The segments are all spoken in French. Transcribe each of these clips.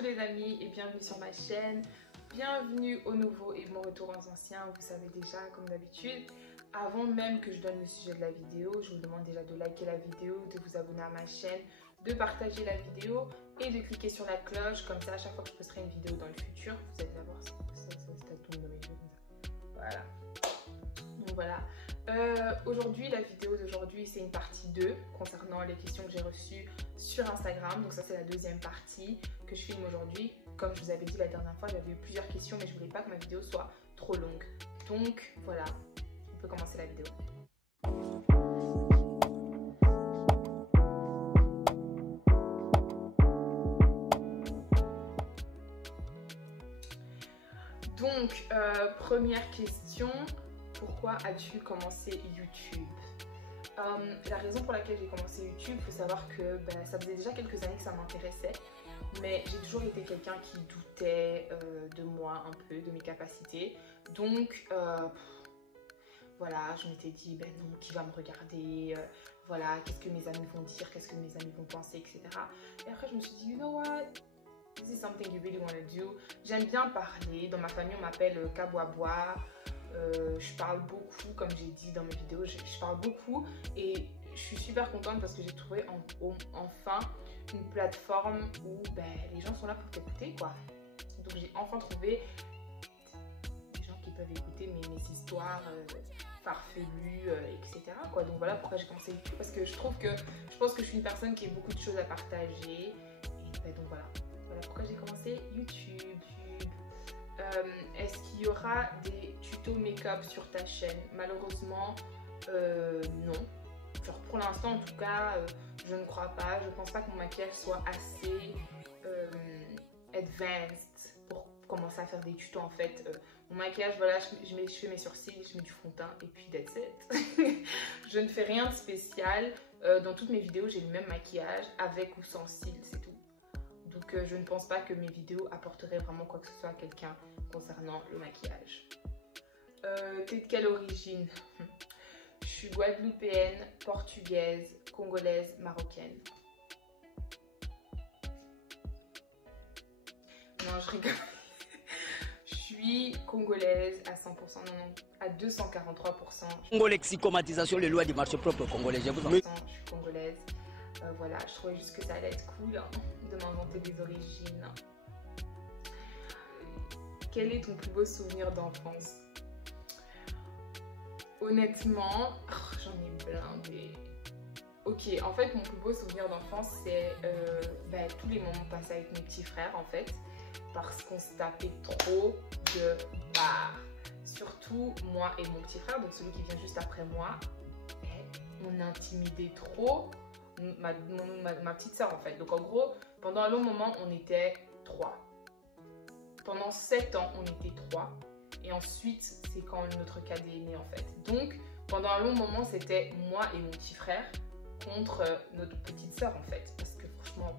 tous les amis et bienvenue sur ma chaîne. Bienvenue aux nouveaux et mon retour aux anciens, vous savez déjà comme d'habitude. Avant même que je donne le sujet de la vidéo, je vous demande déjà de liker la vidéo, de vous abonner à ma chaîne, de partager la vidéo et de cliquer sur la cloche. Comme ça, à chaque fois que je posterai une vidéo dans le futur, vous allez avoir ça tombe dans mes yeux comme ça. Voilà. Donc voilà. Aujourd'hui, la vidéo d'aujourd'hui, c'est une partie 2 concernant les questions que j'ai reçues sur Instagram. Donc ça, c'est la deuxième partie que je filme aujourd'hui. Comme je vous avais dit la dernière fois, j'avais eu plusieurs questions, mais je voulais pas que ma vidéo soit trop longue. Donc voilà, on peut commencer la vidéo. Donc, première question. Pourquoi as-tu commencé YouTube? La raison pour laquelle j'ai commencé YouTube, il faut savoir que ça faisait déjà quelques années que ça m'intéressait, mais j'ai toujours été quelqu'un qui doutait de moi un peu, de mes capacités. Donc, voilà, je m'étais dit, ben non, qui va me regarder? Voilà, qu'est-ce que mes amis vont dire? Qu'est-ce que mes amis vont penser, etc. Et après, je me suis dit, you know what? This is something you really want to do. J'aime bien parler. Dans ma famille, on m'appelle Kaboaboa. Je parle beaucoup, comme j'ai dit dans mes vidéos, je parle beaucoup et je suis super contente parce que j'ai trouvé enfin une plateforme où les gens sont là pour t'écouter, quoi. Donc j'ai enfin trouvé des gens qui peuvent écouter mes histoires farfelues, etc., quoi. Donc voilà pourquoi j'ai commencé YouTube, parce que je pense que je suis une personne qui a beaucoup de choses à partager et donc voilà pourquoi j'ai commencé YouTube. Est-ce qu'il y aura des tutos make-up sur ta chaîne? Malheureusement, non. Genre pour l'instant, en tout cas, je ne crois pas. Je pense pas que mon maquillage soit assez advanced pour commencer à faire des tutos en fait. Mon maquillage, voilà, je fais mes sourcils, je mets du fond de teint et puis that's it. Je ne fais rien de spécial. Dans toutes mes vidéos, j'ai le même maquillage avec ou sans cils, c'est tout. Donc je ne pense pas que mes vidéos apporteraient vraiment quoi que ce soit à quelqu'un concernant le maquillage. T'es de quelle origine? Je suis guadeloupéenne, portugaise, congolaise, marocaine. Non, je rigole. Je suis congolaise à 100%, non, à 243%. Congo-lexicomatisation, les lois du marché propre congolais. Je suis congolaise. Voilà, je trouvais juste que ça allait être cool de m'inventer des origines. Quel est ton plus beau souvenir d'enfance? Honnêtement, j'en ai blindé. Ok, en fait, mon plus beau souvenir d'enfance, c'est tous les moments passés avec mes petits frères, en fait, parce qu'on se tapait trop de barres. Surtout moi et mon petit frère, donc celui qui vient juste après moi, on intimidait trop ma petite soeur, en fait. Donc en gros, pendant un long moment, on était 3. Pendant 7 ans, on était 3. Et ensuite, c'est quand notre cadet est né, en fait. Donc, pendant un long moment, c'était moi et mon petit frère contre notre petite sœur, en fait. Parce que franchement,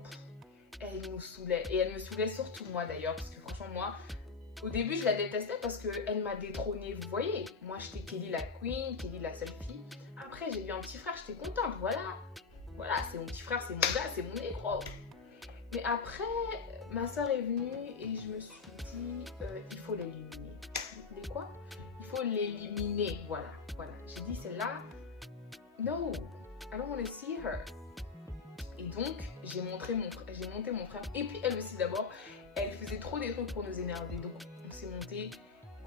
elle nous saoulait. Et elle me saoulait surtout moi, d'ailleurs. Parce que franchement, moi, au début, je la détestais parce qu'elle m'a détrônée, vous voyez. Moi, j'étais Kelly la queen, Kelly la seule fille. Après, j'ai eu un petit frère, j'étais contente, voilà. Voilà, c'est mon petit frère, c'est mon gars, c'est mon négro. Mais après, ma soeur est venue et je me suis dit, il faut l'éliminer. Les quoi? Il faut l'éliminer, voilà. J'ai dit, celle-là, no, I don't want to see her. Et donc, j'ai monté mon frère. Et puis, elle aussi, d'abord, elle faisait trop des trucs pour nous énerver. Donc, on s'est monté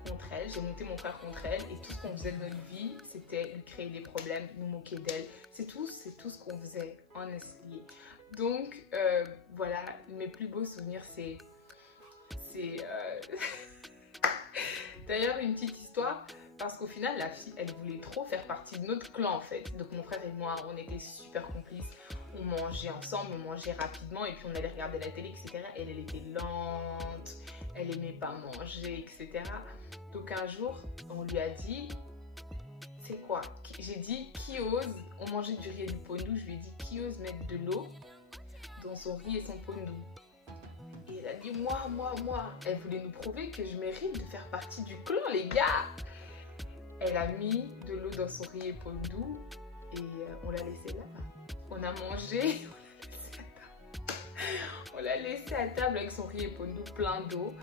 contre elle. J'ai monté mon frère contre elle. Et tout ce qu'on faisait de notre vie, c'était lui créer des problèmes, nous moquer d'elle. C'est tout ce qu'on faisait, honestly. Donc, voilà, mes plus beaux souvenirs, c'est d'ailleurs une petite histoire, parce qu'au final, la fille, elle voulait trop faire partie de notre clan, en fait. Donc, mon frère et moi, on était super complices. On mangeait ensemble, on mangeait rapidement, et puis on allait regarder la télé, etc. Elle était lente, elle aimait pas manger, etc. Donc, un jour, on lui a dit... C'est quoi? J'ai dit, qui ose, on mangeait du riz et du pondou, je lui ai dit, qui ose mettre de l'eau dans son riz et son pondou? Et elle a dit, moi. Elle voulait nous prouver que je mérite de faire partie du clan, les gars. Elle a mis de l'eau dans son riz et pondou et on l'a laissé là. On a mangé, on l'a laissé là. On l'a laissée à table avec son riz et pondu plein d'eau.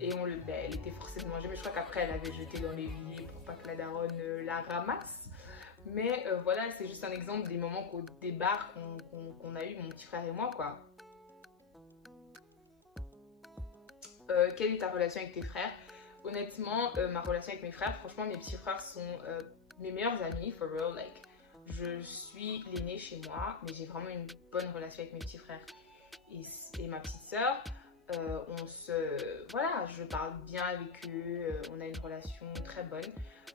Et elle était forcée de manger, mais je crois qu'après elle avait jeté dans l'évier pour pas que la daronne la ramasse. Mais voilà, c'est juste un exemple des moments qu'au débarque qu'on a eu, mon petit frère et moi, quoi. Quelle est ta relation avec tes frères? Honnêtement, ma relation avec mes frères, franchement, mes petits frères sont mes meilleurs amis, for real. Like, je suis l'aînée chez moi, mais j'ai vraiment une bonne relation avec mes petits frères. Et ma petite sœur, voilà, je parle bien avec eux, on a une relation très bonne.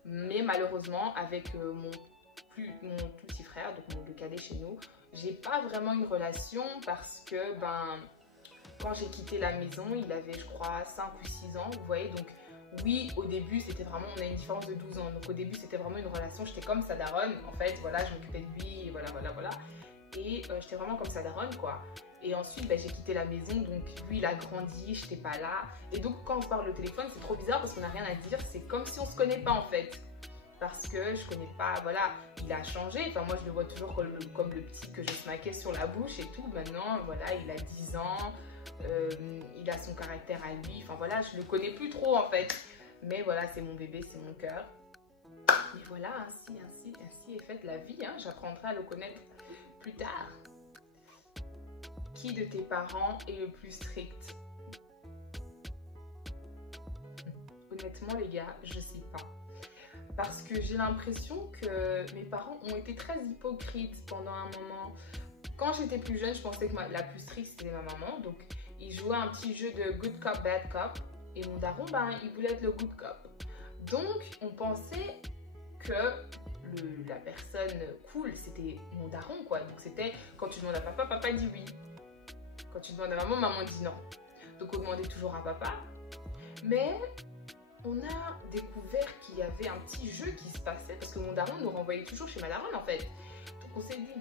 Mais malheureusement, avec mon tout petit frère, donc le cadet chez nous, j'ai pas vraiment une relation parce que, quand j'ai quitté la maison, il avait, je crois, 5 ou 6 ans, vous voyez. Donc, oui, au début, c'était vraiment, on a une différence de 12 ans. Donc, au début, c'était vraiment une relation, j'étais comme sa daronne. En fait, voilà, je m'occupais de lui, et voilà. Et j'étais vraiment comme sa daronne, quoi. Et ensuite, j'ai quitté la maison, donc lui, il a grandi, je n'étais pas là. Et donc, quand on se parle au téléphone, c'est trop bizarre parce qu'on n'a rien à dire. C'est comme si on ne se connaît pas, en fait. Parce que je ne connais pas, voilà, il a changé. Enfin, moi, je le vois toujours comme le petit que je smaquais sur la bouche et tout. Maintenant, voilà, il a 10 ans, il a son caractère à lui. Enfin, voilà, je ne le connais plus trop, en fait. Mais voilà, c'est mon bébé, c'est mon cœur. Et voilà, ainsi est faite la vie. Hein. J'apprendrai à le connaître plus tard. Qui de tes parents est le plus strict? Honnêtement, les gars, je sais pas. Parce que j'ai l'impression que mes parents ont été très hypocrites pendant un moment. Quand j'étais plus jeune, je pensais que la plus stricte, c'était ma maman. Donc, ils jouaient un petit jeu de good cop, bad cop. Et mon daron, il voulait être le good cop. Donc, on pensait que la personne cool, c'était mon daron, quoi. Donc, c'était quand tu demandes à papa, papa dit oui. Quand tu demandes à maman, maman dit non. Donc, on demandait toujours à papa. Mais on a découvert qu'il y avait un petit jeu qui se passait parce que mon daron nous renvoyait toujours chez ma daronne, en fait. Donc, on s'est dit,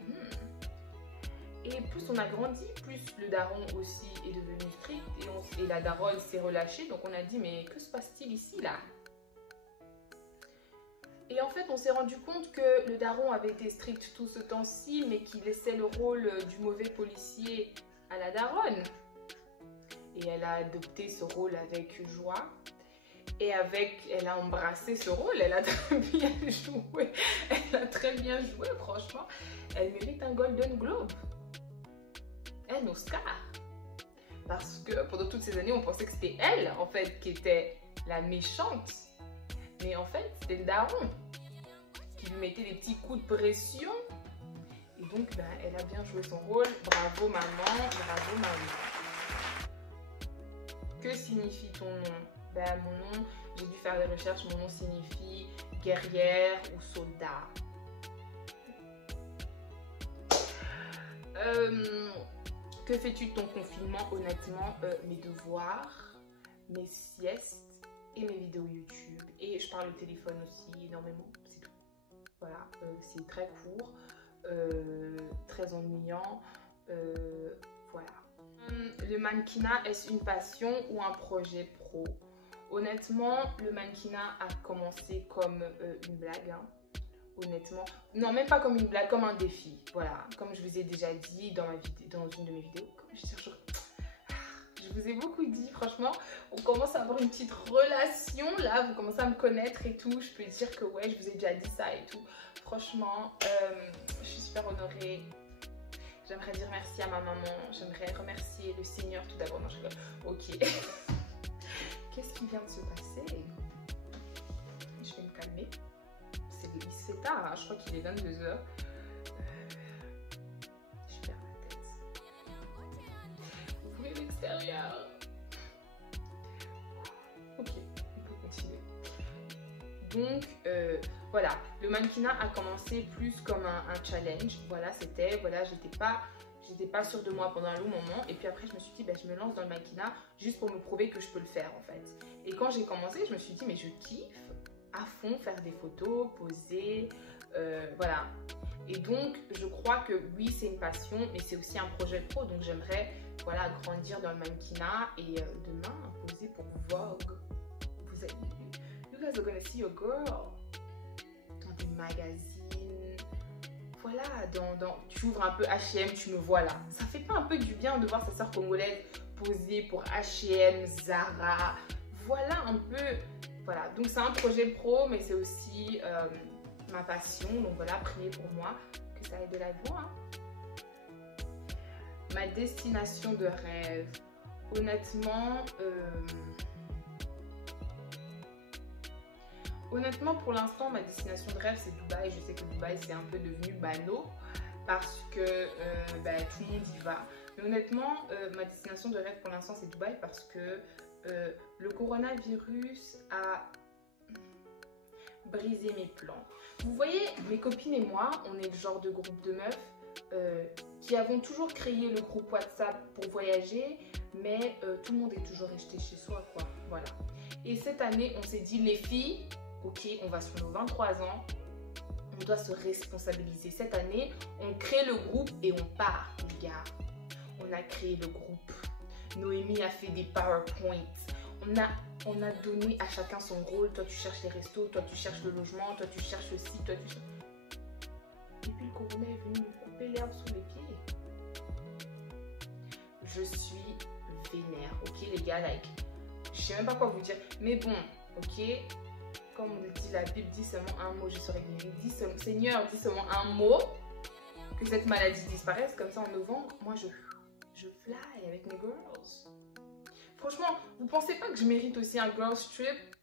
Et plus on a grandi, plus le daron aussi est devenu strict et la daronne s'est relâchée. Donc, on a dit, mais que se passe-t-il ici, là? Et en fait, on s'est rendu compte que le daron avait été strict tout ce temps-ci, mais qu'il laissait le rôle du mauvais policier à la daronne. Et elle a adopté ce rôle avec joie. Et elle a embrassé ce rôle. Elle a très bien joué. Elle a très bien joué, franchement. Elle mérite un Golden Globe. Un Oscar. Parce que pendant toutes ces années, on pensait que c'était elle, en fait, qui était la méchante. Mais en fait, c'était le daron qui lui mettait des petits coups de pression. Et donc, elle a bien joué son rôle. Bravo maman, bravo maman. Que signifie ton nom? Mon nom, j'ai dû faire des recherches. Mon nom signifie guerrière ou soldat. Que fais-tu de ton confinement? Honnêtement, mes devoirs, mes siestes et mes vidéos YouTube. Et je parle au téléphone aussi énormément, c'est tout. Voilà, c'est très court, très ennuyant. Voilà. Le mannequinat, est-ce une passion ou un projet pro? Honnêtement, le mannequinat a commencé comme une blague. Hein. Honnêtement, non, même pas comme une blague, comme un défi. Voilà, comme je vous ai déjà dit dans une de mes vidéos. Je vous ai beaucoup dit, franchement, on commence à avoir une petite relation là, vous commencez à me connaître et tout. Je peux dire que ouais, je vous ai déjà dit ça et tout. Franchement, je suis super honorée. J'aimerais dire merci à ma maman. J'aimerais remercier le Seigneur tout d'abord. Non, je rigole. Ok. Qu'est-ce qui vient de se passer? Je vais me calmer. C'est tard, hein. Je crois qu'il est 22 h. Je perds ma tête. Ouvrez l'extérieur. Ok, on peut continuer. Donc, voilà, le mannequinat a commencé plus comme un challenge. Voilà, j'étais pas sûre de moi pendant un long moment. Et puis après, je me suis dit, je me lance dans le mannequinat juste pour me prouver que je peux le faire, en fait. Et quand j'ai commencé, je me suis dit, mais je kiffe à fond faire des photos, poser, voilà. Et donc, je crois que oui, c'est une passion, mais c'est aussi un projet pro. Donc, j'aimerais, voilà, grandir dans le mannequinat et demain, poser pour Vogue. You guys are gonna see your girl dans des magazines. voilà, tu ouvres un peu H&M, tu me vois là. Ça fait pas un peu du bien de voir sa sœur congolaise poser pour H&M, Zara. Voilà un peu, voilà. Donc c'est un projet pro, mais c'est aussi ma passion. Donc voilà, priez pour moi que ça aille de l'avant. Hein. Ma destination de rêve, honnêtement, pour l'instant, ma destination de rêve, c'est Dubaï. Je sais que Dubaï, c'est un peu devenu banal parce que tout le monde y va. Mais honnêtement, ma destination de rêve pour l'instant, c'est Dubaï parce que le coronavirus a brisé mes plans. Vous voyez, mes copines et moi, on est le genre de groupe de meufs qui avons toujours créé le groupe WhatsApp pour voyager, mais tout le monde est toujours resté chez soi, quoi. Voilà. Et cette année, on s'est dit, les filles, ok, on va sur nos 23 ans, on doit se responsabiliser. Cette année, on crée le groupe et on part, les gars. On a créé le groupe. Noémie a fait des PowerPoints. On a donné à chacun son rôle. Toi, tu cherches les restos, toi, tu cherches le logement, toi, tu cherches le site, toi, tu cherches... Et puis, le corona est venu nous couper l'herbe sous les pieds. Je suis vénère, ok, les gars, like, je sais même pas quoi vous dire. Mais bon, ok, comme on le dit, la Bible dit seulement un mot, je serai guérie. Seigneur, dis seulement un mot, que cette maladie disparaisse. Comme ça, en novembre, moi, je fly avec mes girls. Franchement, vous pensez pas que je mérite aussi un girls trip?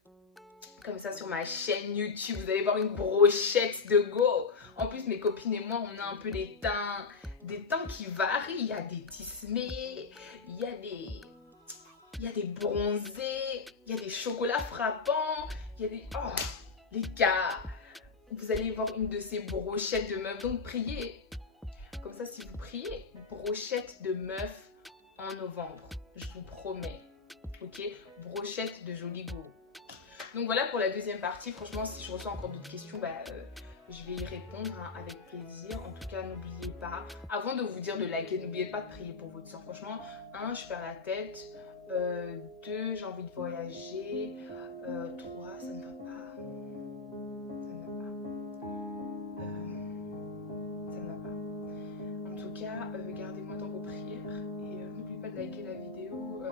Comme ça, sur ma chaîne YouTube, vous allez voir une brochette de go. En plus, mes copines et moi, on a un peu des teints qui varient. Il y a des tismés, il y a des bronzés, il y a des chocolats frappants, il y a des... Oh, les gars, vous allez voir une de ces brochettes de meufs. Donc, priez. Comme ça, si vous priez, brochette de meufs en novembre. Je vous promets. Ok? Brochette de jolis go. Donc, voilà pour la deuxième partie. Franchement, si je reçois encore d'autres questions, je vais y répondre avec plaisir. En tout cas, n'oubliez pas, avant de vous dire de liker, n'oubliez pas de prier pour votre soeur. Franchement, 1, je perds la tête. 2, j'ai envie de voyager. 3, ça ne va pas. Ça ne va pas. En tout cas, gardez-moi dans vos prières. Et n'oubliez pas de liker la vidéo.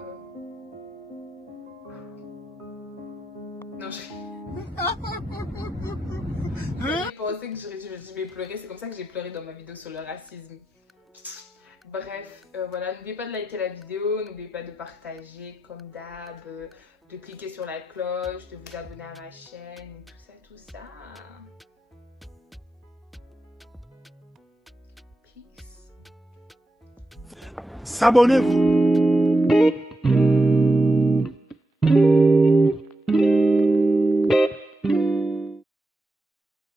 Non, J'ai pensé que je vais pleurer. C'est comme ça que j'ai pleuré dans ma vidéo sur le racisme. Bref, voilà, n'oubliez pas de liker la vidéo, n'oubliez pas de partager comme d'hab, de cliquer sur la cloche, de vous abonner à ma chaîne, et tout ça. Peace. S'abonnez-vous.